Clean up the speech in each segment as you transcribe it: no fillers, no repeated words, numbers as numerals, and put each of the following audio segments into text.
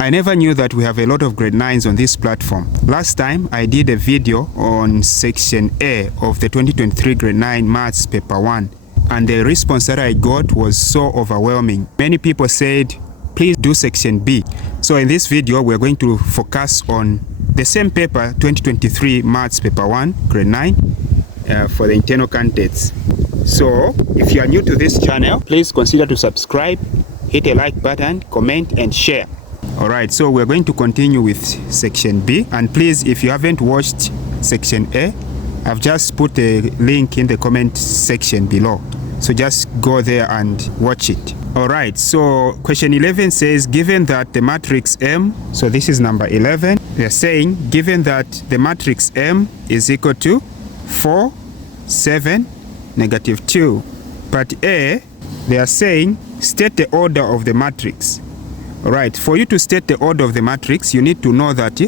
I never knew that we have a lot of grade 9s on this platform. Last time I did a video on section A of the 2023 grade 9 maths paper 1, and the response that I got was so overwhelming. Many people said, please do section B. So in this video, we're going to focus on the same paper, 2023 maths paper 1 grade 9 for the internal candidates. So if you are new to this channel, please consider to subscribe, hit a like button, comment and share. Alright, so we're going to continue with section B, and please, if you haven't watched section A, I've just put a link in the comment section below, so just go there and watch it. Alright, so question 11 says, given that the matrix M, so this is number 11, they're saying given that the matrix M is equal to 4, 7, negative 2, part A, they are saying state the order of the matrix. Alright, for you to state the order of the matrix, you need to know that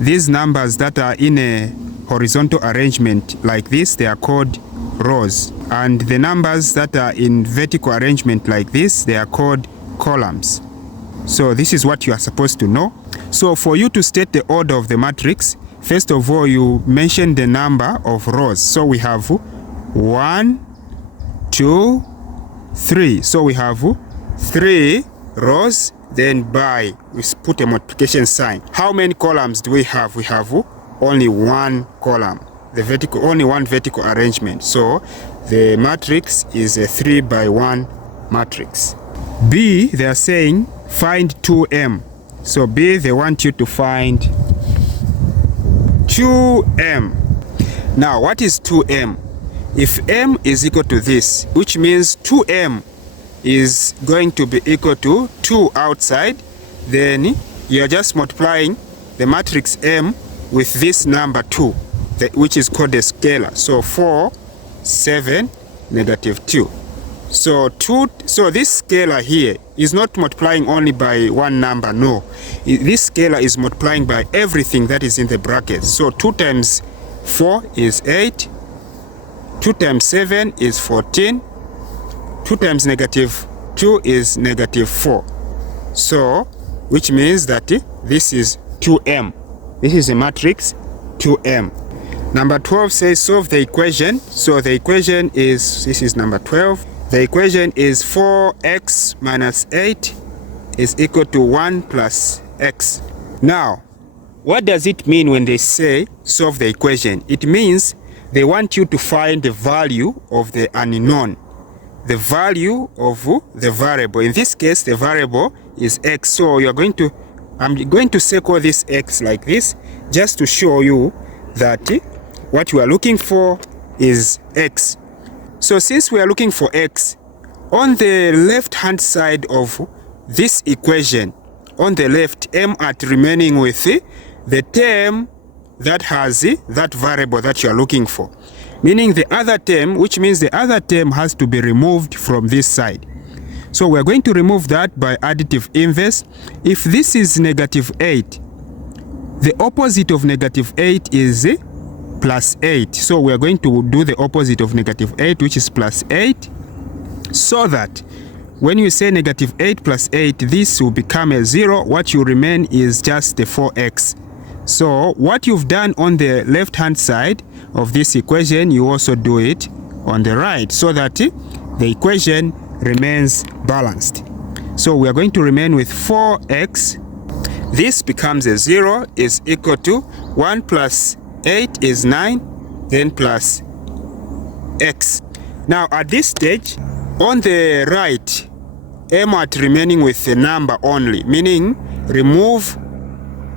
these numbers that are in a horizontal arrangement like this, they are called rows. And the numbers that are in vertical arrangement like this, they are called columns. So this is what you are supposed to know. So for you to state the order of the matrix, first of all, you mention the number of rows. So we have 1, 2, 3. So we have 3 rows. Then by, we put a multiplication sign. How many columns do we have? We have only one column. The vertical, only one vertical arrangement. So the matrix is a 3 by 1 matrix. B, they are saying find 2M. So B, they want you to find 2M. Now what is 2M? If M is equal to this, which means 2M is going to be equal to 2 outside, then you are just multiplying the matrix M with this number 2, which is called a scalar. So 4, 7, negative 2. So this scalar here is not multiplying only by one number, no. This scalar is multiplying by everything that is in the bracket. So 2 times 4 is 8, 2 times 7 is 14, 2 times negative 2 is negative 4. So, which means that this is 2M. This is a matrix 2M. Number 12 says solve the equation. So the equation is, this is number 12. The equation is 4x minus 8 is equal to 1 plus x. Now, what does it mean when they say solve the equation? It means they want you to find the value of the unknown, the value of the variable. In this case, the variable is x. So you are going to, I'm going to circle this x like this, just to show you that what you are looking for is x. So since we are looking for x, on the left hand side of this equation, on the left, M at remaining with the term that has that variable that you are looking for, meaning the other term, which means the other term has to be removed from this side. So we're going to remove that by additive inverse. If this is negative 8, the opposite of negative 8 is plus 8. So we're going to do the opposite of negative 8, which is plus 8, so that when you say negative 8 plus 8, this will become a 0. What will remain is just the 4x. So what you've done on the left hand side of this equation, you also do it on the right, so that the equation remains balanced. So we are going to remain with 4x. This becomes a 0 is equal to 1 plus 8 is 9, then plus x. Now at this stage, on the right, M at remaining with the number only, meaning remove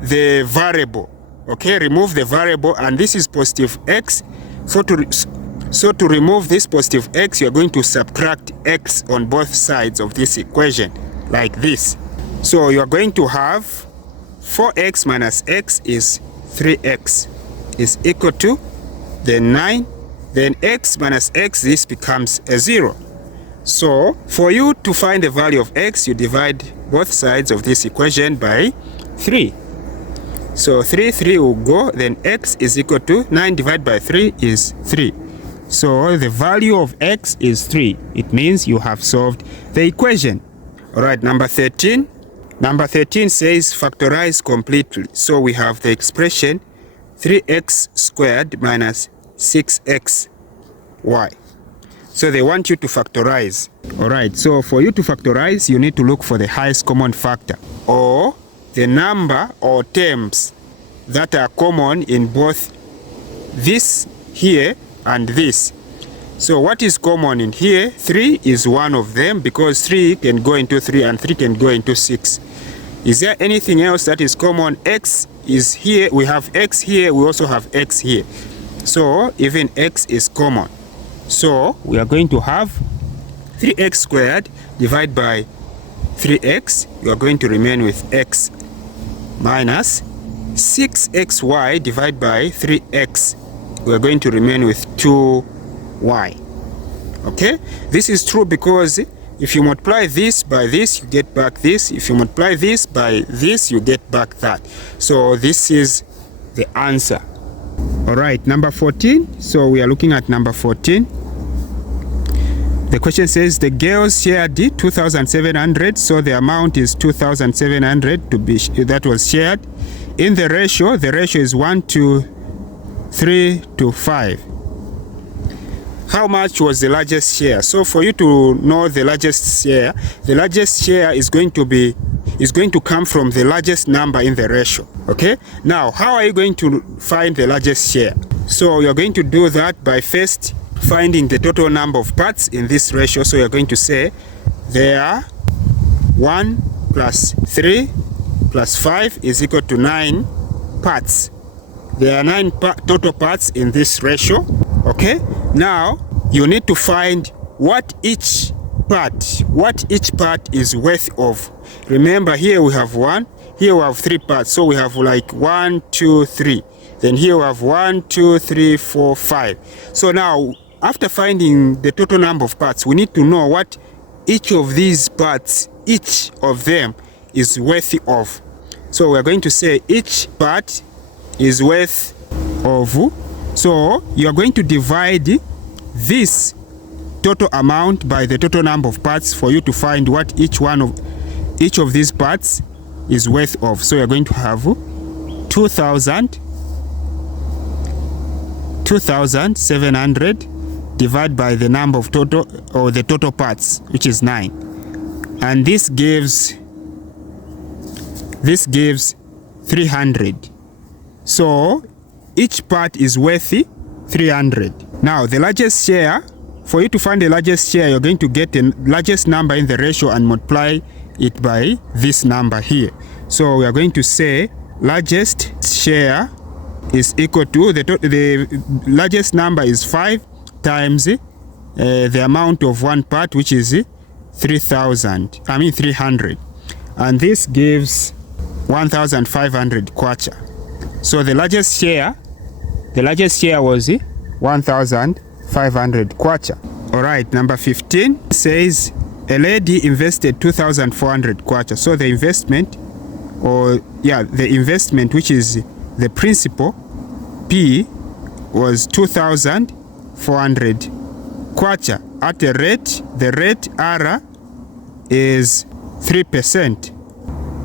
the variable. Okay, remove the variable, and this is positive x. So to remove this positive x, you're going to subtract x on both sides of this equation like this. So you're going to have 4x minus x is 3x is equal to the 9, then x minus x, this becomes a 0. So for you to find the value of x, you divide both sides of this equation by 3. So 3 will go, then x is equal to 9 divided by 3 is 3. So the value of x is 3. It means you have solved the equation. Alright, number 13. Number 13 says factorize completely. So we have the expression 3x squared minus 6xy. So they want you to factorize. Alright, so for you to factorize, you need to look for the highest common factor, or the number or terms that are common in both this here and this. So what is common in here? 3 is one of them, because 3 can go into 3 and 3 can go into 6. Is there anything else that is common? X is here. We have x here. We also have x here. So even x is common. So we are going to have 3x squared divided by 3x. You are going to remain with x minus 6xy divided by 3x. We are going to remain with 2y. Okay, this is true because if you multiply this by this, you get back this. If you multiply this by this, you get back that. So this is the answer. All right, number 14. So we are looking at number 14. The question says the girls shared 2,700, so the amount is 2,700 to be that was shared. In the ratio is 1 to 3 to 5. How much was the largest share? So for you to know the largest share is going to come from the largest number in the ratio. Okay? Now, how are you going to find the largest share? So you're going to do that by first finding the total number of parts in this ratio. So you're going to say there are 1 plus 3 plus 5 is equal to 9 parts. There are 9 total parts in this ratio. Okay, now you need to find what each part is worth of. Remember, here we have 1, here we have 3 parts, so we have like 1, 2, 3. Then here we have 1, 2, 3, 4, 5. So now, after finding the total number of parts, we need to know what each of these parts, each of them is worthy of. So we're going to say each part is worth of. So you are going to divide this total amount by the total number of parts for you to find what each of these parts is worth of. So you're going to have 2,700 divided by the number of total, or the total parts, which is 9, and this gives 300. So each part is worthy 300. Now the largest share, for you to find the largest share, you're going to get the largest number in the ratio and multiply it by this number here. So we are going to say largest share is equal to the largest number is 5 times the amount of one part, which is 300, and this gives 1,500 kwacha. So the largest share was 1,500 kwacha. All right, number 15 says a lady invested 2,400 kwacha. So the investment, which is the principal P, was 2,400 kwacha at a rate. The rate R is 3%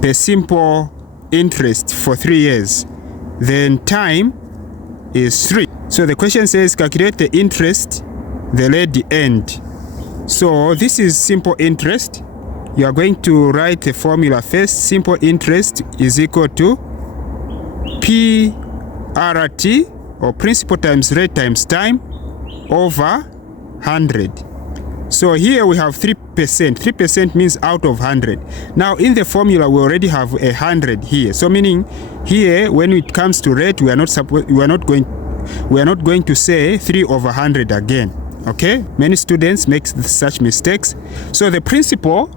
per simple interest for 3 years. Then time is 3. So the question says calculate the interest the lady earned. So this is simple interest. You are going to write the formula first. Simple interest is equal to PRT, or principal times rate times time, over 100. So here we have 3%. 3% means out of 100. Now in the formula we already have 100 here. So meaning here when it comes to rate, we are not going to say 3 over 100 again. Okay? Many students make such mistakes. So the principal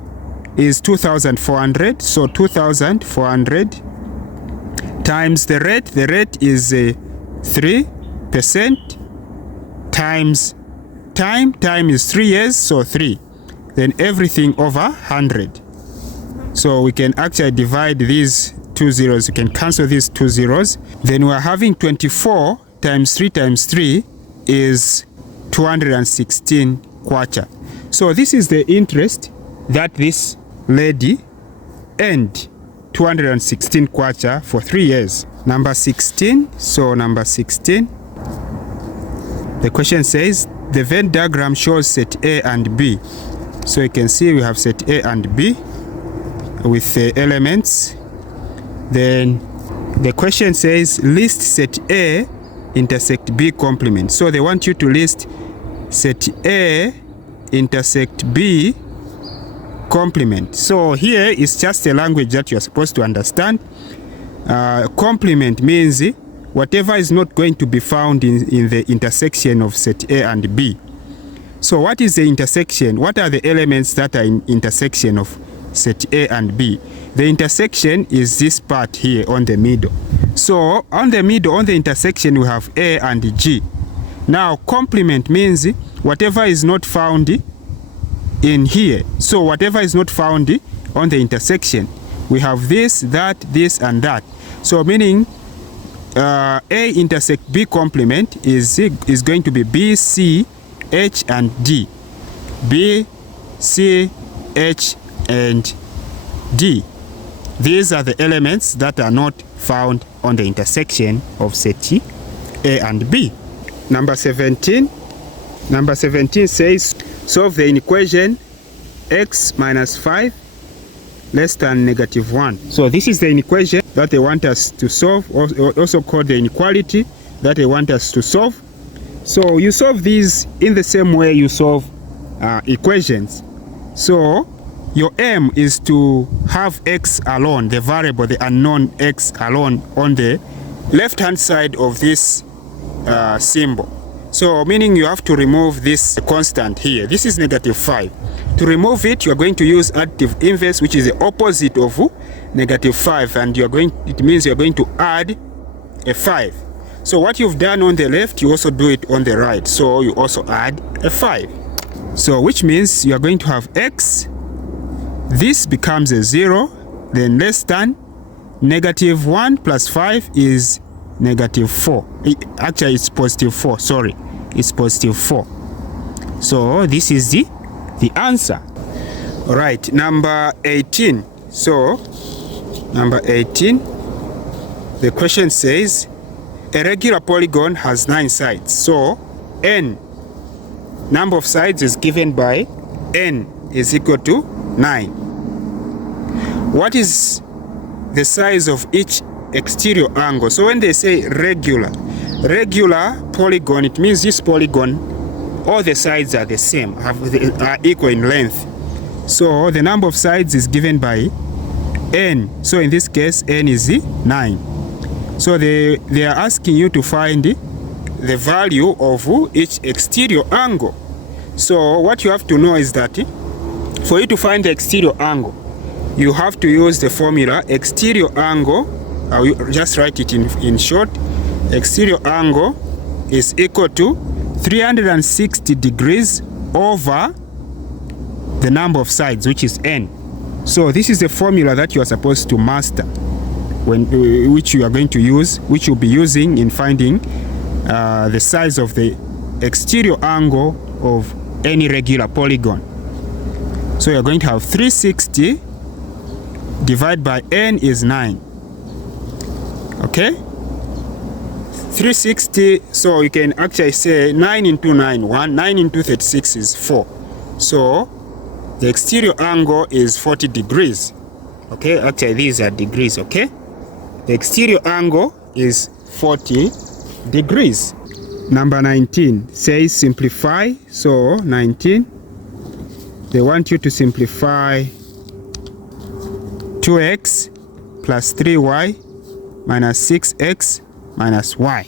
is 2,400. So 2,400 times the rate. The rate is 3% times time. Time is 3 years, so 3. Then everything over 100. So we can actually divide these 2 zeros. You can cancel these 2 zeros. Then we're having 24 times 3 times 3 is 216 kwacha. So this is the interest that this lady earned 216 kwacha for 3 years. Number 16. So number 16, the question says the Venn diagram shows set A and B. So you can see we have set A and B with the elements. Then the question says list set A intersect B complement. So they want you to list set A intersect B complement. So here is just a language that you are supposed to understand. Complement means whatever is not going to be found in the intersection of set A and B. So what is the intersection? What are the elements that are in intersection of set A and B? The intersection is this part here on the middle. So on the middle, on the intersection, we have A and G. Now complement means whatever is not found in here. So whatever is not found on the intersection, we have this, that, this, and that. So meaning A intersect B complement is going to be B, C, H, and D. B, C, H, and D. These are the elements that are not found on the intersection of set A and B. Number 17. Number 17 says solve the equation x minus 5 less than negative 1. So this is the equation that they want us to solve, also called the inequality that they want us to solve. So you solve these in the same way you solve equations. So your aim is to have x alone, the variable, the unknown x alone on the left hand side of this symbol. So meaning you have to remove this constant here. This is negative 5. To remove it, you are going to use additive inverse, which is the opposite of negative 5, and it means you are going to add a 5. So what you've done on the left, you also do it on the right. So you also add a 5. So which means you are going to have x. This becomes a 0, then less than negative 1 plus 5 is negative 4. Actually, it's positive 4. Sorry, it's positive 4. So this is the answer. All right, number 18. So number 18, the question says a regular polygon has 9 sides. So n, number of sides is given by n is equal to 9. What is the size of each exterior angle? So when they say regular polygon, it means this polygon, all the sides are the same, are equal in length. So the number of sides is given by n. So in this case, n is 9. So they are asking you to find the value of each exterior angle. So what you have to know is that for you to find the exterior angle, you have to use the formula exterior angle. I will just write it in short. Exterior angle is equal to 360 degrees over the number of sides, which is n. So this is the formula that you are supposed to master, which you are going to use, which you'll be using in finding the size of the exterior angle of any regular polygon. So you're going to have 360 divided by n is 9. Okay? 360, so you can actually say 9 into 9, 1. 9 into 36 is 4. So the exterior angle is 40 degrees. Okay, actually these are degrees, okay? The exterior angle is 40 degrees. Number 19 says simplify. So 19, they want you to simplify 2x plus 3y minus 6x minus y.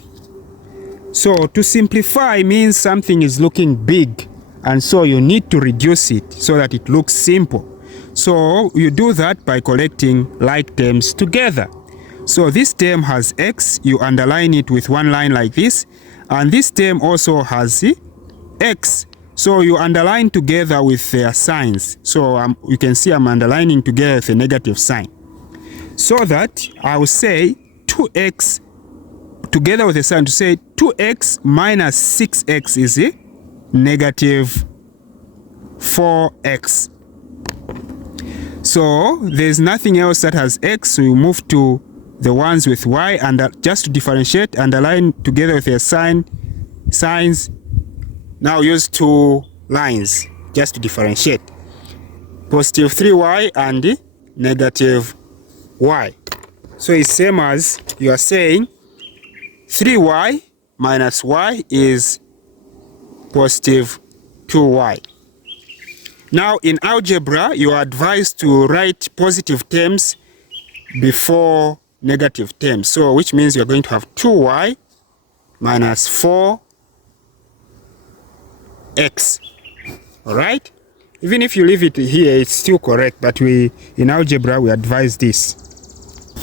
So to simplify means something is looking big, and so you need to reduce it so that it looks simple. So you do that by collecting like terms together. So this term has x, you underline it with one line like this, and this term also has x. So you underline together with their signs. So you can see I'm underlining together with a negative sign. So that I will say 2x together with a sign to say 2x minus 6x is negative 4x. So there's nothing else that has x, so you move to the ones with y, and just to differentiate, underline together with your signs. Now use two lines just to differentiate. Positive 3y and negative y. So it's same as you are saying 3y minus y is positive 2y. Now in algebra, you are advised to write positive terms before negative terms. So which means you're going to have 2y minus 4x. All right? Even if you leave it here, it's still correct, but in algebra, we advise this.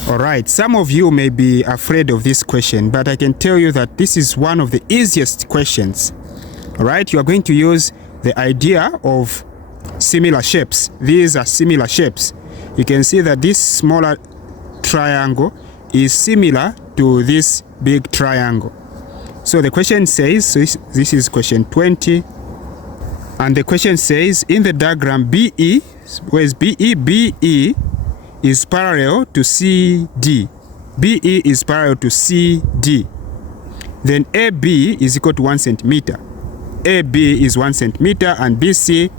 All right, some of you may be afraid of this question, but I can tell you that this is one of the easiest questions. All right, you are going to use the idea of similar shapes. These are similar shapes. You can see that this smaller triangle is similar to this big triangle. So the question says, so this is question 20, and the question says, in the diagram BE, where is BE? BE is parallel to CD. BE is parallel to CD. Then AB is equal to 1 centimeter. AB is 1 centimeter, and BC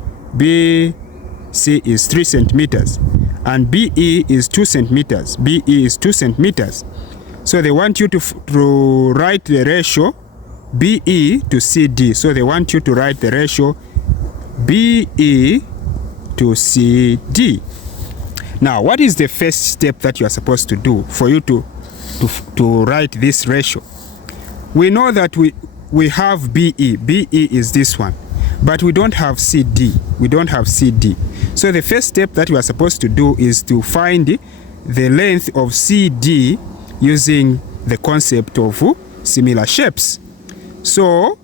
is 3 centimeters. And BE is 2 centimeters. BE is 2 centimeters. So they want you to write the ratio BE to CD. So they want you to write the ratio BE to CD. Now, what is the first step that you are supposed to do for you to write this ratio? We know that we have BE. BE is this one. But we don't have CD. We don't have CD. So the first step that we are supposed to do is to find the length of CD using the concept of similar shapes. So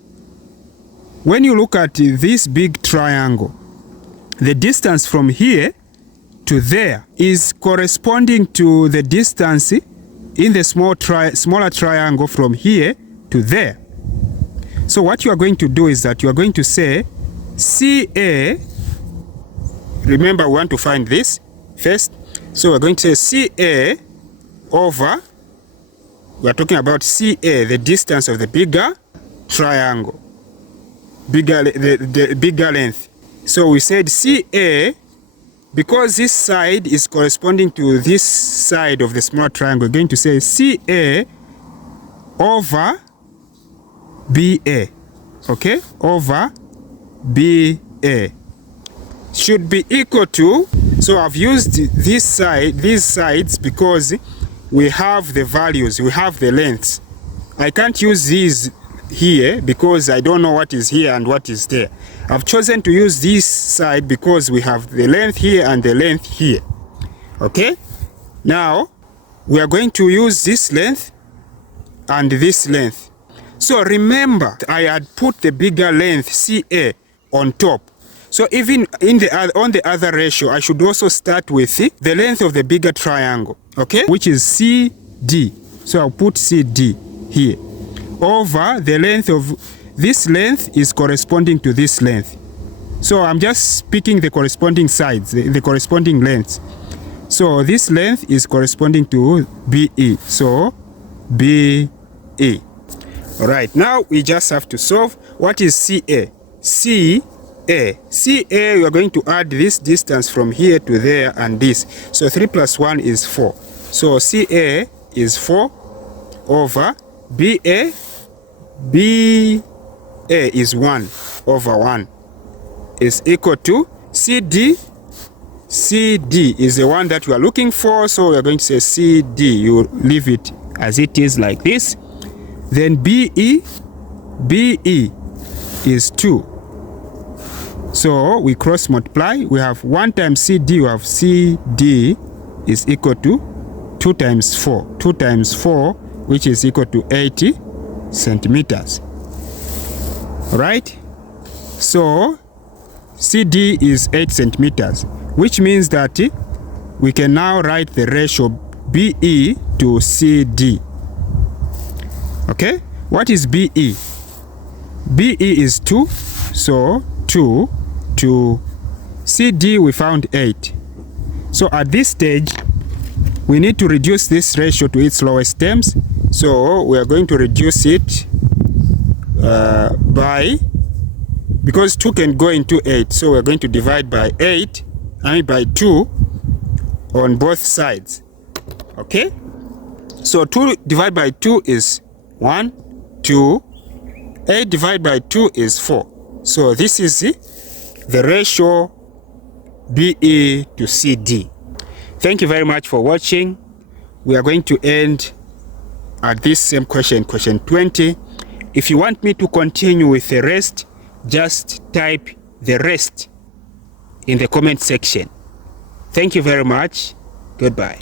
when you look at this big triangle, the distance from here to there is corresponding to the distance in the smaller triangle from here to there. So what you are going to do is that you are going to say CA, remember we want to find this first, so we're going to say CA over, we are talking about CA, the distance of the bigger triangle, the bigger length. So we said CA, because this side is corresponding to this side of the small triangle, we're going to say CA over BA, okay, over BA should be equal to, so I've used this side, these sides, because we have the values, we have the lengths. I can't use these here because I don't know what is here and what is there. I've chosen to use this side because we have the length here and the length here. Okay? Now, we are going to use this length and this length. So remember, I had put the bigger length CA on top. So even on the other ratio, I should also start with the length of the bigger triangle, okay? Which is CD. So I'll put CD here. Over the length of this length is corresponding to this length. So I'm just picking the corresponding sides, the corresponding lengths. So this length is corresponding to BE. So BE. All right, now we just have to solve. What is CA? CA, we are going to add this distance from here to there and this. So 3 plus 1 is 4. So CA is 4 over BA. BA is 1 over 1 is equal to CD. CD is the one that we are looking for. So we are going to say CD. You leave it as it is like this. Then BE is 2. So we cross multiply. We have 1 times CD. We have CD is equal to 2 times 4. 2 times 4, which is equal to 80 centimeters. All right? So CD is 8 centimeters, which means that we can now write the ratio BE to CD. Okay? What is BE? BE is 2. So 2 to CD we found 8. So at this stage, we need to reduce this ratio to its lowest terms. So we are going to reduce it because 2 can go into 8. So we're going to divide by 2 on both sides. Okay? So 2 divided by 2 is 1, 2. 8 divided by 2 is 4. So this is the ratio BE to CD. Thank you very much for watching. We are going to end at this same question 20. If you want me to continue with the rest, just type the rest in the comment section. Thank you very much. Goodbye.